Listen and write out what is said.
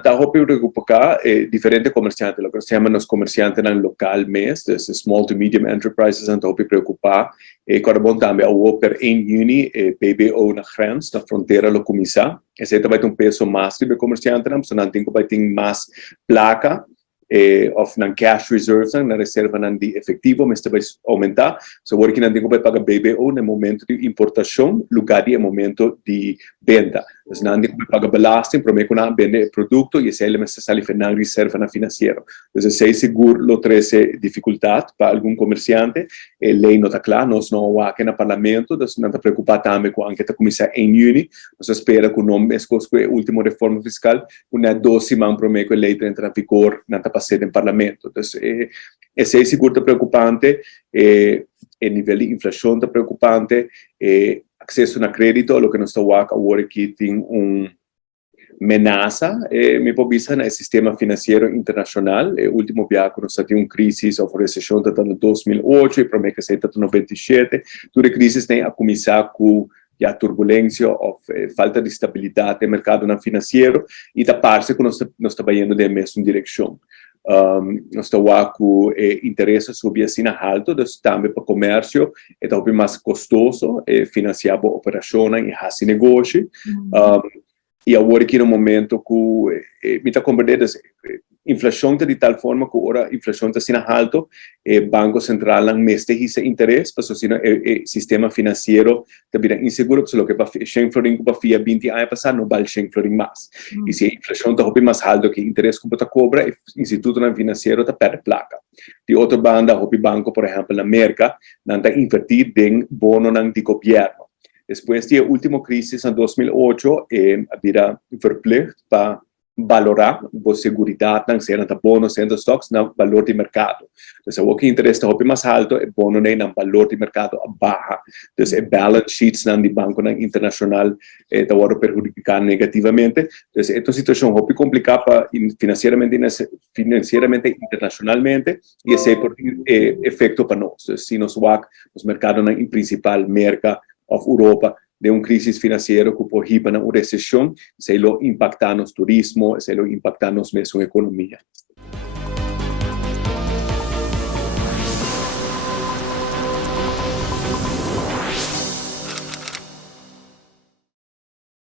Tahoe preocupa cá diferentes comerciantes, lo que se llaman los comerciantes en local mes, desde small to medium enterprises, Tahoe preocupa, Carbon também hubo per 1 juni, PBO na grens, na fronteira lo comisa, esse vai ter peso mais de comerciante, so não tem que ter mais placa, of na cash reserves, na reserva de efetivo, mas vai aumentar, so working não tem que pagar BBO no momento de importação, lugar de momento de venda. Então, não tem que pagar belasting, para que não vende produto e esse elemento sai na reserva na financeiro. Então, se seguro lo trece dificuldade para algum comerciante, lei não está clara, nós não há aqui no parlamento, então não está preocupado também com a enquete começar em junho, nós espera que o nome com a última reforma fiscal, uma 12 semanas para que a lei entre em vigor, não está passando em parlamento. Então, esse seguro está preocupante, o nível de inflação está preocupante, acesso a crédito, lo que nós estamos agora aqui tem ameaça, me provisa no sistema financeiro internacional. O último viaje nós tivemos crise ou recessão em 2008 e para mim que se está em 97. Toda crise tem a começar com a turbulência ou falta de estabilidade no mercado financeiro e da parte que nós estamos indo na mesma direção. Nós estamos com interesses sobre assim alto, também para o comércio, é talvez mais custoso financiar a operação e fazer negócio. E agora aqui no momento que me está compreendendo, inflação está de tal forma que agora a inflação está sendo alto, o Banco Central não mete esse interesse, porque senão o sistema financeiro está inseguro, porque o que para 100 florin que para 20 anos passar não vale 100 florin mais. E se a inflação está mais alto que o interesse que está cobra, o instituto financeiro está perde placa. De outra banda, o banco, por exemplo, na América, não está invertido em bono de governo. Depois da última crise em 2008, havia verplicht para valorar a segurança, não ser bônus, sendo stocks, no valor de mercado. Então, o que interessa é mais alto, é bom no valor de mercado baixa. Então, o balance sheets do banco internacional está perjudicando negativamente. Então, esta situação é complicada financeiramente internacionalmente e esse é efeito para nós. Se nós vamos os mercados principal mercado of Europa de uma crise financeira que pode ir para uma recessão, se lo impacta no turismo, se lo impacta nos mesmo economia.